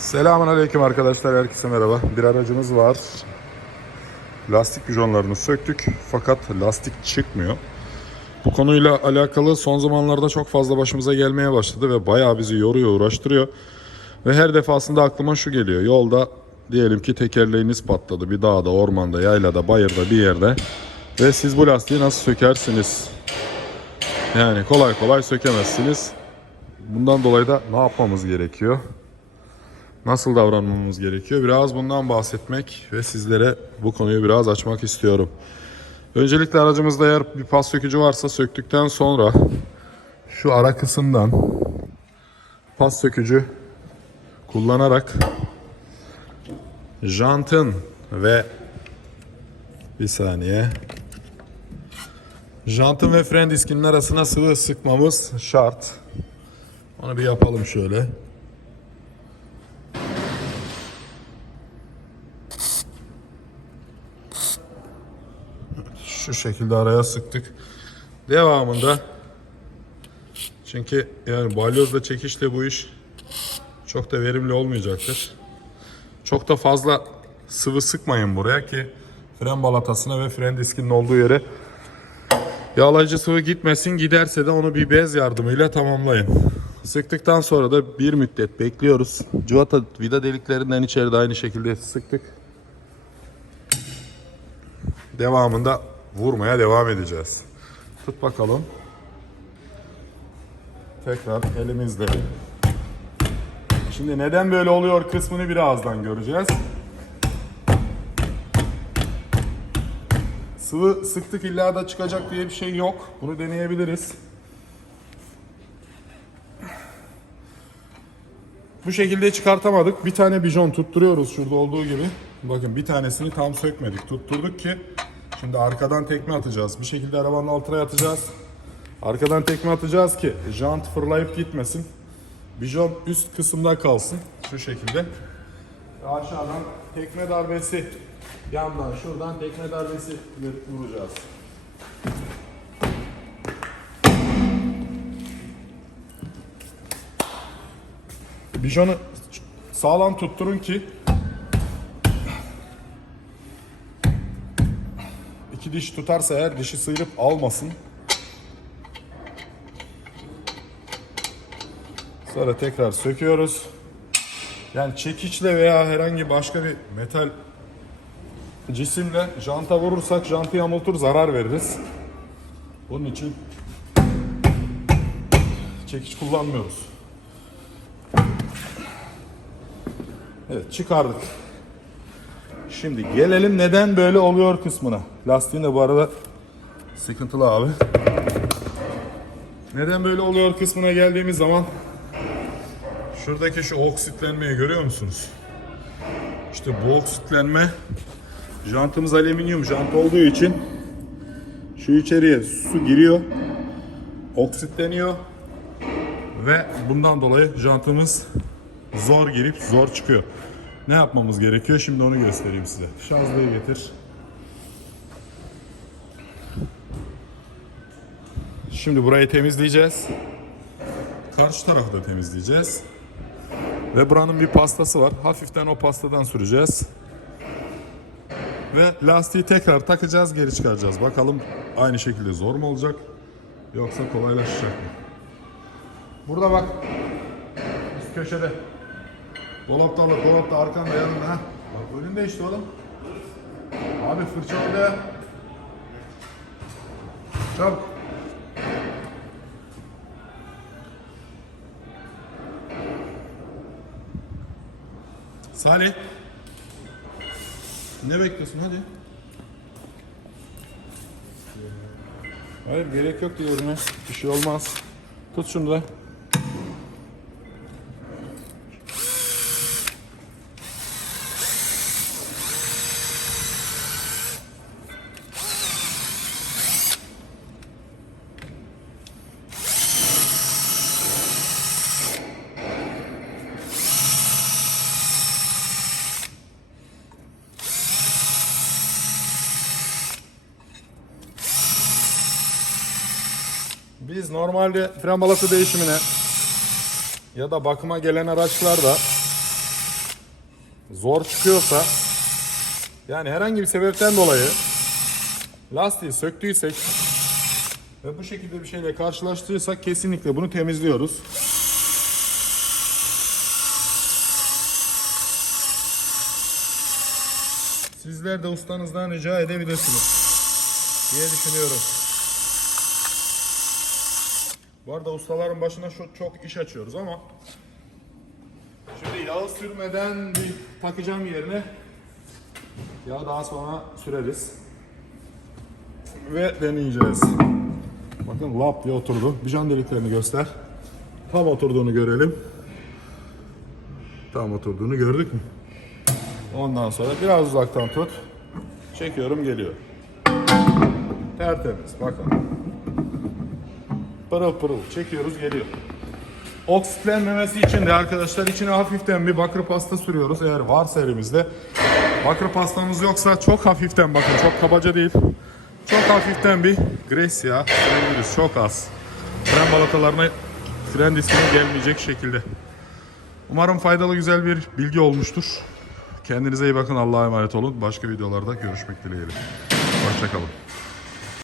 Selamun Aleyküm arkadaşlar, herkese merhaba. Bir aracımız var. Lastik bijonlarını söktük fakat lastik çıkmıyor. Bu konuyla alakalı son zamanlarda çok fazla başımıza gelmeye başladı ve bayağı bizi yoruyor, uğraştırıyor. Ve her defasında aklıma şu geliyor. Yolda diyelim ki tekerleğiniz patladı bir dağda, ormanda, yaylada, bayırda bir yerde. Ve siz bu lastiği nasıl sökersiniz? Yani kolay kolay sökemezsiniz. Bundan dolayı da ne yapmamız gerekiyor? Nasıl davranmamız gerekiyor? Biraz bundan bahsetmek ve sizlere bu konuyu biraz açmak istiyorum. Öncelikle aracımızda eğer bir pas sökücü varsa söktükten sonra şu ara kısımdan pas sökücü kullanarak jantın ve bir saniye jantın ve fren diskinin arasına sıvı sıkmamız şart. Onu bir yapalım şöyle. Şu şekilde araya sıktık. Devamında çünkü yani balyozla çekişle bu iş çok da verimli olmayacaktır. Çok da fazla sıvı sıkmayın buraya ki fren balatasına ve fren diskinin olduğu yere yağlayıcı sıvı gitmesin. Giderse de onu bir bez yardımıyla tamamlayın. Sıktıktan sonra da bir müddet bekliyoruz. Civata vida deliklerinden içeride aynı şekilde sıktık. Devamında vurmaya devam edeceğiz. Tut bakalım. Tekrar elimizle. Şimdi neden böyle oluyor kısmını birazdan göreceğiz. Sıvı sıktık illa da çıkacak diye bir şey yok. Bunu deneyebiliriz. Bu şekilde çıkartamadık. Bir tane bijon tutturuyoruz şurada olduğu gibi. Bakın bir tanesini tam sökmedik. Tutturduk ki şimdi arkadan tekme atacağız. Bir şekilde arabanın altına atacağız. Arkadan tekme atacağız ki jant fırlayıp gitmesin. Bijon üst kısımda kalsın. Şu şekilde. Aşağıdan tekme darbesi yandan şuradan tekme darbesi vuracağız. Bijonu sağlam tutturun ki iki diş tutarsa eğer dişi sıyırıp almasın. Sonra tekrar söküyoruz. Yani çekiçle veya herhangi başka bir metal cisimle janta vurursak jantı yamultur zarar veririz. Bunun için çekiç kullanmıyoruz. Evet çıkardık. Şimdi gelelim neden böyle oluyor kısmına. Lastiğin de bu arada sıkıntılı abi. Neden böyle oluyor kısmına geldiğimiz zaman şuradaki şu oksitlenmeyi görüyor musunuz? İşte bu oksitlenme jantımız alüminyum jant olduğu için şu içeriye su giriyor. Oksitleniyor ve bundan dolayı jantımız zor girip zor çıkıyor. Ne yapmamız gerekiyor? Şimdi onu göstereyim size. Şarjlayı getir. Şimdi burayı temizleyeceğiz. Karşı tarafı da temizleyeceğiz. Ve buranın bir pastası var. Hafiften o pastadan süreceğiz. Ve lastiği tekrar takacağız, geri çıkaracağız. Bakalım aynı şekilde zor mu olacak? Yoksa kolaylaşacak mı? Burada bak. Üst köşede. Dolapta var, dolapta arkanda yanında. ha. Bak önünde işte oğlum. Abi fırça orada. Çabuk. Salih. Ne bekliyorsun hadi. Hayır gerek yok diyorum ya. Bir şey olmaz. Tut şunu da. Biz normalde fren balata değişimine ya da bakıma gelen araçlarda zor çıkıyorsa yani herhangi bir sebepten dolayı lastiği söktüysek ve bu şekilde bir şeyle karşılaştıysak kesinlikle bunu temizliyoruz. Sizler de ustanızdan rica edebilirsiniz diye düşünüyorum. Bu arada ustaların başına şu çok iş açıyoruz ama şimdi yağı sürmeden bir takacağım yerine yağı daha sonra süreriz ve deneyeceğiz. Bakın lap diye oturdu. Bijan deliklerini göster. Tam oturduğunu görelim. Tam oturduğunu gördük mü? Ondan sonra biraz uzaktan tut. Çekiyorum geliyor. Tertemiz bakın. Pırıl pırıl çekiyoruz geliyor. Oksitlenmemesi için de arkadaşlar içine hafiften bir bakır pasta sürüyoruz. Eğer varsa elimizde. Bakır pastamız yoksa çok hafiften bakın çok kabaca değil. Çok hafiften bir gres yağı sürebiliriz. Çok az. Fren balatalarına fren diskine gelmeyecek şekilde. Umarım faydalı güzel bir bilgi olmuştur. Kendinize iyi bakın. Allah'a emanet olun. Başka videolarda görüşmek dileğiyle. Hoşçakalın.